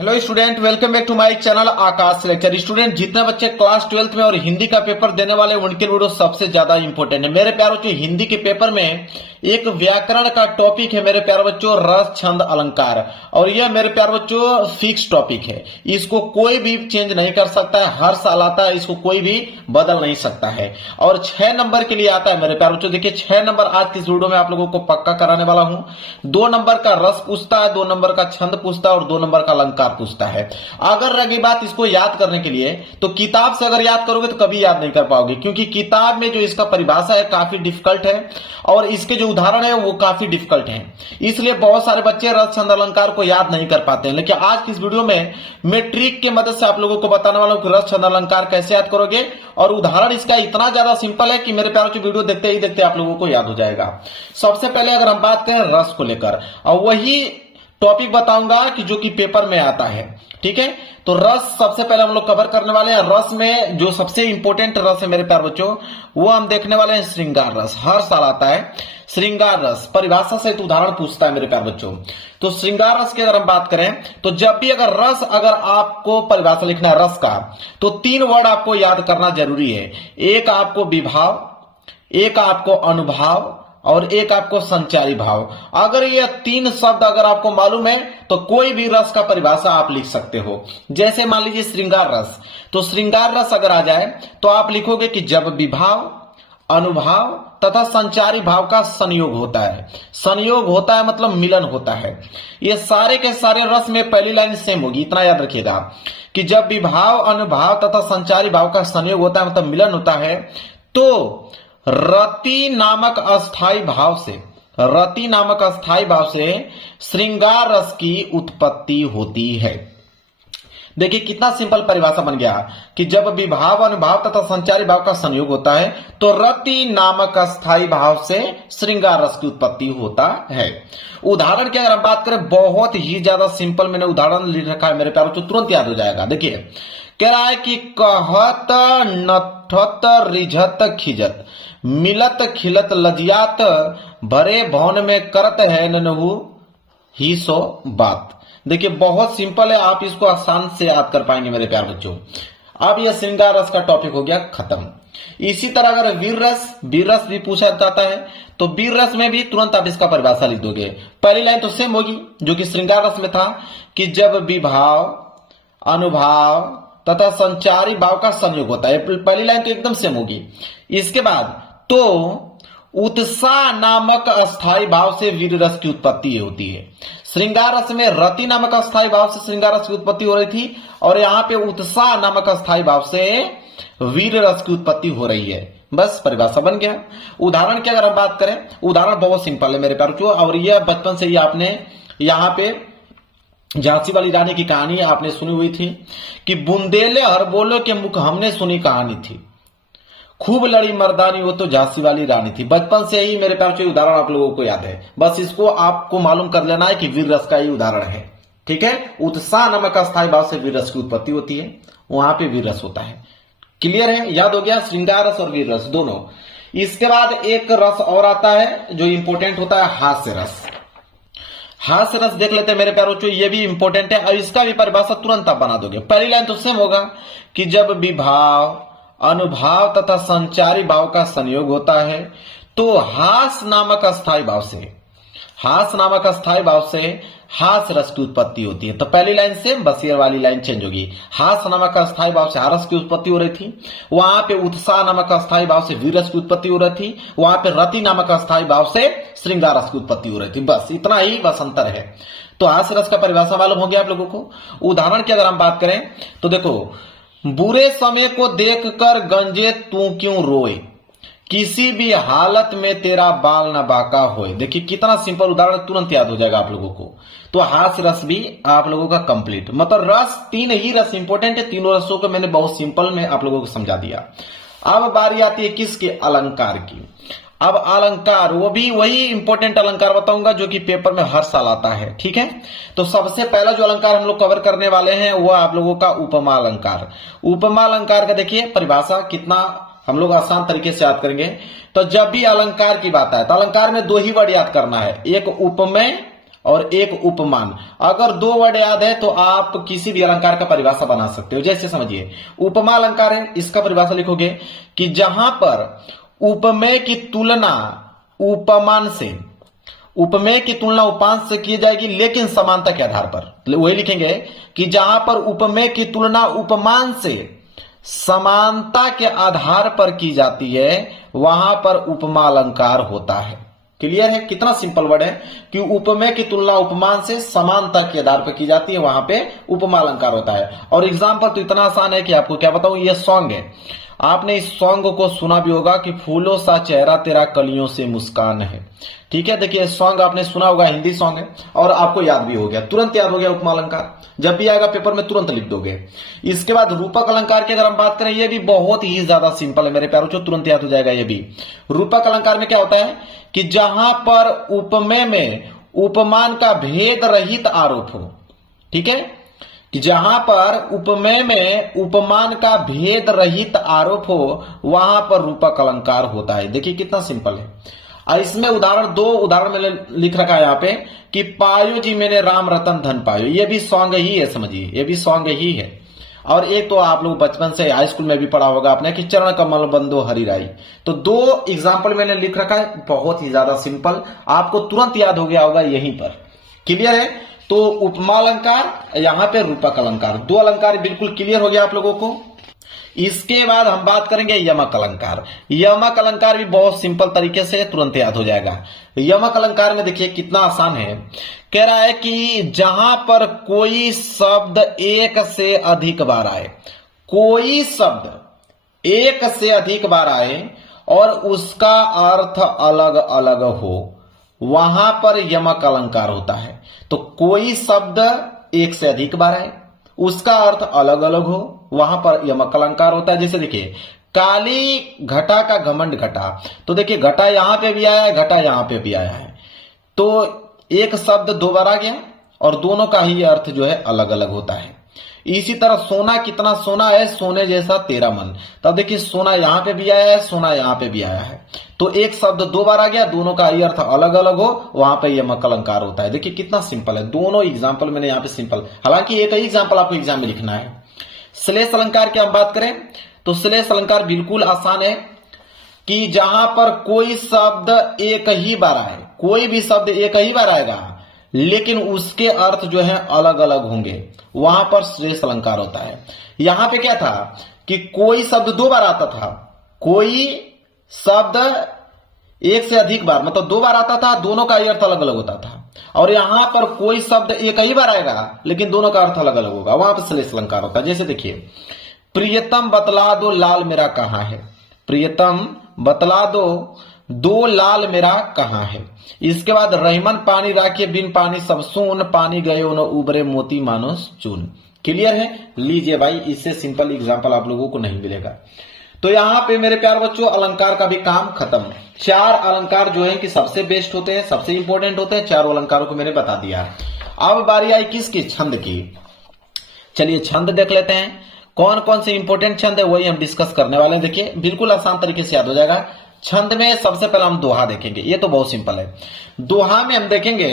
Hello student, welcome back to my channel Aakash lecture. Student, जितने बच्चे class 12th में और हिंदी का पेपर देने वाले उनके वीडियो सबसे ज्यादा इंपॉर्टेंट है मेरे प्यारे बच्चों। हिंदी के पेपर में एक व्याकरण का टॉपिक है मेरे प्यारे बच्चों, रस छंद अलंकार, और यह मेरे प्यारे बच्चों फिक्स टॉपिक है। इसको कोई भी चेंज नहीं कर सकता है, हर साल आता है, इसको कोई भी बदल नहीं सकता है। और 6 नंबर के लिए आता है मेरे प्यारे बच्चों। देखिए 6 नंबर आज की इस वीडियो में आप लोगों को पक्का कराने वाला हूं। 2 नंबर का रस पूछता है, 2 नंबर का छंद पूछता है और 2 नंबर का अलंकार पूछता है। अगर रही बात इसको याद करने के लिए, तो किताब से अगर याद करोगे तो कभी याद नहीं कर पाओगे, क्योंकि किताब में जो इसका परिभाषा है काफी डिफिकल्ट है और इसके जो उदाहरण है वो काफी डिफिकल्ट है। इसलिए बहुत सारे बच्चे रस छंद अलंकार को याद नहीं कर पाते हैं। लेकिन आज की इस वीडियो में मैं ट्रिक की मदद से आप लोगों को बताने वाला हूं कि रस छंद अलंकार कैसे याद करोगे, और उदाहरण इसका इतना ज्यादा सिंपल है कि मेरे प्यारे बच्चों वीडियो देखते ही देखते आप लोगों को याद हो जाएगा। सबसे पहले अगर हम बात करें रस को लेकर, और वही टॉपिक बताऊंगा कि जो कि पेपर में आता है, ठीक है। तो रस सबसे पहले हम लोग कवर करने वाले हैं। रस में जो सबसे इंपॉर्टेंट रस है मेरे प्यारे बच्चों, वो हम देखने वाले हैं श्रृंगार रस। हर साल आता है श्रृंगार रस, परिभाषा से तो उदाहरण पूछता है मेरे प्यारे बच्चों। तो श्रृंगार रस की अगर हम बात करें, तो जब भी अगर रस, अगर आपको परिभाषा लिखना है रस का, तो 3 वर्ड आपको याद करना जरूरी है। एक आपको विभाव, एक आपको अनुभाव और एक आपको संचारी भाव। अगर ये 3 शब्द अगर आपको मालूम है तो कोई भी रस का परिभाषा आप लिख सकते हो। जैसे मान लीजिए श्रृंगार रस, तो श्रृंगार रस अगर आ जाए तो आप लिखोगे कि जब विभाव, अनुभाव तथा संचारी भाव का संयोग होता है। संयोग होता है मतलब मिलन होता है। ये सारे के सारे रस में पहली लाइन सेम होगी, इतना याद रखिएगा कि जब विभाव, अनुभाव तथा संचारी भाव का संयोग होता है मतलब मिलन होता है, तो रति नामक अस्थाई भाव से, रति नामक अस्थाई भाव से श्रृंगार रस की उत्पत्ति होती है। देखिए कितना सिंपल परिभाषा बन गया कि जब विभाव, अनुभाव तथा संचारी भाव का संयोग होता है तो रति नामक अस्थाई भाव से श्रृंगार रस की उत्पत्ति होता है। उदाहरण की अगर हम बात करें, बहुत ही ज्यादा सिंपल मैंने उदाहरण लिख रखा है मेरे प्यारों, तो तुरंत याद हो जाएगा। देखिए कह रहा है कि कहत नठत रिझत खिजत, मिलत खिलत लजियात, भरे भवन में करत है ननहु ही सो बात। देखिए बहुत सिंपल है, आप इसको आसान से याद कर पाएंगे मेरे प्यारे बच्चों। अब यह श्रृंगार रस का टॉपिक हो गया खत्म। इसी तरह अगर वीर रस, वीर रस भी पूछा जाता है तो वीर रस में भी तुरंत आप इसका परिभाषा लिख दोगे। पहली लाइन तो सेम होगी जो कि श्रृंगार रस में था कि जब विभाव, अनुभाव तथा संचारी भाव का संयोग होता है। पहली लाइन तो एकदम सेम होगी। इसके बाद तो उत्साह नामक अस्थाई भाव से वीर रस की उत्पत्ति होती है। श्रृंगार रस में रति नामक अस्थाई भाव से श्रृंगार रस की उत्पत्ति हो रही थी, और यहां पे उत्साह नामक अस्थाई भाव से वीर रस की उत्पत्ति हो रही है। बस परिभाषा बन गया। उदाहरण की अगर हम बात करें, उदाहरण बहुत सिंपल है मेरे प्यारों, और यह बचपन से ही आपने यहां पे झांसी वाली रानी की कहानी आपने सुनी हुई थी कि बुंदेले हर बोलो के मुख हमने सुनी कहानी थी, खूब लड़ी मर्दानी वो तो झांसी वाली रानी थी। बचपन से ही मेरे प्यार से उदाहरण आप लोगों को याद है, बस इसको आपको मालूम कर लेना है कि वीर रस का ही उदाहरण है, ठीक है। उत्साह नामक अस्थाई भाव से वीर रस की उत्पत्ति होती है, वहां पे वीर रस होता है। क्लियर है, याद हो गया श्रृंगार रस और वीर रस दोनों। इसके बाद एक रस और आता है जो इंपॉर्टेंट होता है, हास्य रस। हास्य रस देख लेते हैं मेरे प्यारों बच्चों, ये भी इंपॉर्टेंट है और इसका भी परिभाषा तुरंत आप बना दोगे। पहली लाइन तो सेम होगा कि जब विभाव, अनुभाव तथा संचारी भाव का संयोग होता है तो हास नामक अस्थाई भाव से, हास नामक अस्थाई भाव से हास रस की उत्पत्ति होती है। तो पहली लाइन सेम, बस ये वाली लाइन चेंज होगी। हास नामक अस्थाई भाव से हारस की उत्पत्ति हो रही थी, वहां पे उत्साह नामक अस्थाई भाव से वीर रस की उत्पत्ति हो रही थी, वहां पे रति नामक अस्थाई भाव से श्रृंगार रस की उत्पत्ति हो रही थी। बस इतना ही, बस अंतर है। तो हास रस का परिभाषा मालूम हो गया आप लोगों को। उदाहरण की अगर हम बात करें तो देखो, बुरे समय को देखकर गंजे तू क्यों रोए, किसी भी हालत में तेरा बाल न बाका होए। देखिए कितना सिंपल उदाहरण, तुरंत याद हो जाएगा आप लोगों को। तो हास्य रस भी आप लोगों का कंप्लीट, मतलब रस 3 ही रस इंपॉर्टेंट है, तीनों रसों को मैंने बहुत सिंपल में आप लोगों को समझा दिया। अब बारी आती है किसके, अलंकार की। अब अलंकार, वो भी वही इंपॉर्टेंट अलंकार बताऊंगा जो कि पेपर में हर साल आता है, ठीक है। तो सबसे पहला जो अलंकार हम लोग कवर करने वाले हैं वो आप लोगों का उपमा अलंकार। उपमा अलंकार का देखिए परिभाषा कितना हम लोग आसान तरीके से याद करेंगे। तो जब भी अलंकार की बात आए तो अलंकार में 2 ही वर्ड याद करना है, एक उपमेय और एक उपमान। अगर दो वर्ड याद है तो आप किसी भी अलंकार का परिभाषा बना सकते हो। जैसे समझिए, उपमा अलंकार है, इसका परिभाषा लिखोगे कि जहां पर उपमेय की तुलना उपमान से, उपमेय की तुलना उपांश से की जाएगी लेकिन समानता के आधार पर। वही लिखेंगे कि जहां पर उपमेय की तुलना उपमान से समानता के आधार पर की जाती है वहां पर उपमा अलंकार होता है। क्लियर है? कितना सिंपल वर्ड है कि उपमेय की तुलना उपमान से समानता के आधार पर की जाती है, वहां पे उपमा अलंकार होता है। और एग्जाम्पल तो इतना आसान है कि आपको क्या बताऊं, ये सॉन्ग है, आपने इस सॉन्ग को सुना भी होगा कि फूलों सा चेहरा तेरा कलियों से मुस्कान है। ठीक है, देखिए सॉन्ग आपने सुना होगा, हिंदी सॉन्ग है और आपको याद भी हो गया, तुरंत याद हो गया उपमा अलंकार। जब भी आएगा पेपर में तुरंत लिख दोगे। इसके बाद रूपक अलंकार की अगर हम बात करें, ये भी बहुत ही ज्यादा सिंपल है मेरे प्यारों, तुरंत याद हो जाएगा ये भी। रूपक अलंकार में क्या होता है कि जहां पर उपमेय में उपमान का भेद रहित आरोप हो, ठीक है, कि जहां पर उपमेय में उपमान का भेद रहित आरोप हो वहां पर रूपक अलंकार होता है। देखिए कितना सिंपल है। और इसमें उदाहरण, दो उदाहरण मैंने लिख रखा है यहां पे कि पायो जी मैंने राम रतन धन पायो, ये भी सॉन्ग ही है, समझिए ये भी सॉन्ग ही है। और एक तो आप लोग बचपन से हाई स्कूल में भी पढ़ा होगा आपने कि चरण कमल बंदो हरिराई। तो दो एग्जाम्पल मैंने लिख रखा है, बहुत ही ज्यादा सिंपल, आपको तुरंत याद हो गया होगा यहीं पर। क्लियर है? तो उपमा अलंकार, यहां पे रूपक अलंकार, दो अलंकार बिल्कुल क्लियर हो गया आप लोगों को। इसके बाद हम बात करेंगे यमक अलंकार। यमक अलंकार भी बहुत सिंपल तरीके से तुरंत याद हो जाएगा। यमक अलंकार में देखिए कितना आसान है, कह रहा है कि जहां पर कोई शब्द एक से अधिक बार आए, कोई शब्द एक से अधिक बार आए और उसका अर्थ अलग अलग हो, वहां पर यमक अलंकार होता है। तो कोई शब्द एक से अधिक बार आए, उसका अर्थ अलग अलग हो, वहां पर यमक अलंकार होता है। जैसे देखिए, काली घटा का घमंड घटा, तो देखिए घटा यहां पे भी आया है, घटा यहां पे भी आया है, तो एक शब्द दो बार आ गया और दोनों का ही अर्थ जो है अलग अलग होता है। इसी तरह सोना कितना सोना है, सोने जैसा तेरा मन, तब देखिए सोना यहां पे भी आया है, सोना यहां पे भी आया है, तो एक शब्द दो बार आ गया, दोनों का ही अर्थ अलग अलग हो, वहां पे यमक अलंकार होता है। देखिए कितना सिंपल है, दोनों एग्जाम्पल मैंने यहां पे सिंपल, हालांकि एक ही एग्जाम्पल आपको एग्जाम में लिखना है। श्लेष अलंकार की हम बात करें तो श्लेष अलंकार बिल्कुल आसान है कि जहां पर कोई शब्द एक ही बार आए, कोई भी शब्द एक ही बार आएगा लेकिन उसके अर्थ जो है अलग अलग होंगे, वहां पर श्लेष अलंकार होता है। यहां पे क्या था कि कोई शब्द दो बार आता था, कोई शब्द एक से अधिक बार मतलब दो बार आता था, दोनों का ही अर्थ अलग अलग होता था। और यहां पर कोई शब्द एक ही बार आएगा लेकिन दोनों का अर्थ अलग अलग होगा, वहां पर श्लेष अलंकार होता है। जैसे देखिए, प्रियतम बतला दो लाल मेरा कहां है, प्रियतम बतला दो लाल मेरा कहां है। इसके बाद रहीमन पानी राखे बिन पानी सब सून, पानी गए न उबरे मोती मानो चून। क्लियर है? लीजिए भाई, इससे सिंपल एग्जांपल आप लोगों को नहीं मिलेगा। तो यहां पे मेरे प्यार बच्चों अलंकार का भी काम खत्म। चार अलंकार जो है कि सबसे बेस्ट होते हैं, सबसे इंपॉर्टेंट होते हैं, चारों अलंकारों को मैंने बता दिया। अब बारी आई किसकी? छंद की। चलिए छंद देख लेते हैं, कौन कौन से इंपॉर्टेंट छंद है वही हम डिस्कस करने वाले हैं। देखिए बिल्कुल आसान तरीके से याद हो जाएगा। छंद में सबसे पहले हम दोहा देखेंगे, ये तो बहुत सिंपल है। दोहा में हम देखेंगे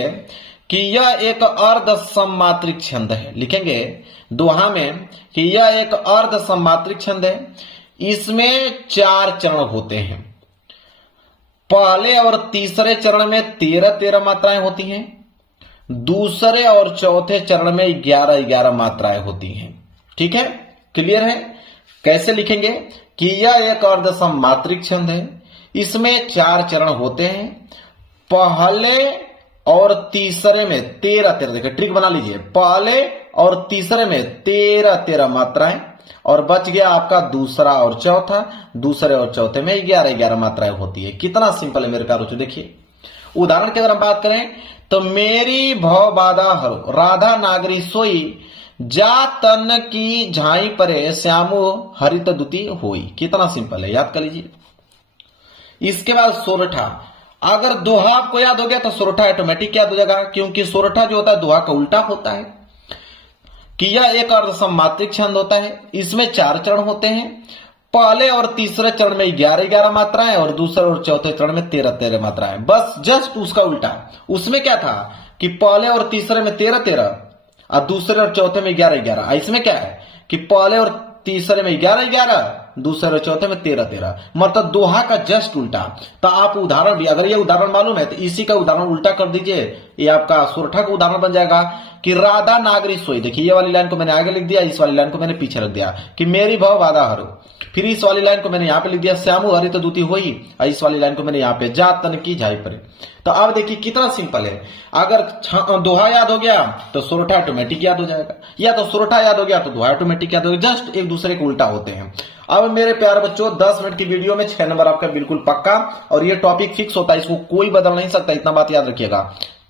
कि यह एक अर्ध सम्मात्रिक छंद है, लिखेंगे दोहा में कि यह एक अर्ध सम्मात्रिक छंद है। इसमें चार चरण होते हैं, पहले और तीसरे चरण में 13-13 मात्राएं होती हैं, दूसरे और चौथे चरण में 11-11 मात्राएं होती हैं। ठीक है, क्लियर है? कैसे लिखेंगे कि यह एक अर्ध सम्मात्रिक छंद है, इसमें चार चरण होते हैं, पहले और तीसरे में 13-13, देखिए ट्रिक बना लीजिए, पहले और तीसरे में 13-13 मात्राएं और बच गया आपका दूसरा और चौथा, दूसरे और चौथे में 11-11 मात्राएं होती है। कितना सिंपल है मेरे प्यारों। देखिए उदाहरण की अगर हम बात करें तो मेरी भव बाधा हरो, राधा नागरी सोई, जा तन की झाई परे, श्यामो हरित दुती होई। कितना सिंपल है, याद कर लीजिए। इसके बाद सोरठा, अगर दोहा आपको याद हो गया तो सोरठा ऑटोमेटिक याद हो जाएगा, क्योंकि सोरठा जो होता है दोहा का उल्टा होता है कि यह एक अर्ध सम्मात्रिक छंद होता है। इसमें चार चरण होते हैं, पहले और तीसरे चरण में 11-11 मात्राएं और दूसरे और चौथे चरण में 13-13 मात्राएं। बस जस्ट उसका उल्टा, उसमें क्या था कि पहले और तीसरे में 13-13 और दूसरे और चौथे में 11-11। इसमें क्या है कि पहले और तीसरे में 11-11, दूसरे और चौथे में 13-13, मतलब दोहा का जस्ट उल्टा। तो आप उदाहरण भी, अगर ये उदाहरण मालूम है तो इसी का उदाहरण उल्टा कर दीजिए, ये आपका सोरठा का उदाहरण बन जाएगा कि राधा नागरी सोई। देखिए ये वाली लाइन को मैंने आगे लिख दिया, इस वाली लाइन को मैंने पीछे रख दिया कि मेरी भव बाधा हरो। फिर इस वाली लाइन को मैंने यहां पे लिख दिया श्यामु हरित दूती होई, और इस वाली लाइन को मैंने यहां पे जा तन की झाई परे। तो अब देखिए कितना सिंपल है, अगर दोहा याद हो गया तो सोरठा ऑटोमेटिक याद हो जाएगा, या तो सोरठा याद हो गया तो दोहा ऑटोमेटिक याद हो गया, जस्ट एक दूसरे को उल्टा होते हैं। अब मेरे प्यारे बच्चों 10 मिनट की वीडियो में 6 नंबर आपका बिल्कुल पक्का, और ये टॉपिक फिक्स होता है, इसको कोई बदल नहीं सकता, इतना बात याद रखिएगा,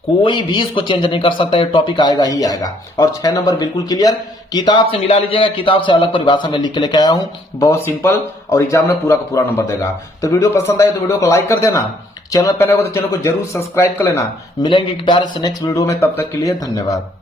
कोई भी इसको चेंज नहीं कर सकता, ये टॉपिक आएगा ही आएगा। और 6 नंबर बिल्कुल क्लियर, किताब से मिला लीजिएगा, किताब से अलग परिभाषा में लिख के लेके आया हूं, बहुत सिंपल, और एग्जाम में पूरा का पूरा नंबर देगा। तो वीडियो पसंद आए तो वीडियो को लाइक कर देना, चैनल पर नए हो तो चैनल को जरूर सब्सक्राइब कर लेना। मिलेंगे प्यारे से नेक्स्ट वीडियो में, तब तक के लिए धन्यवाद।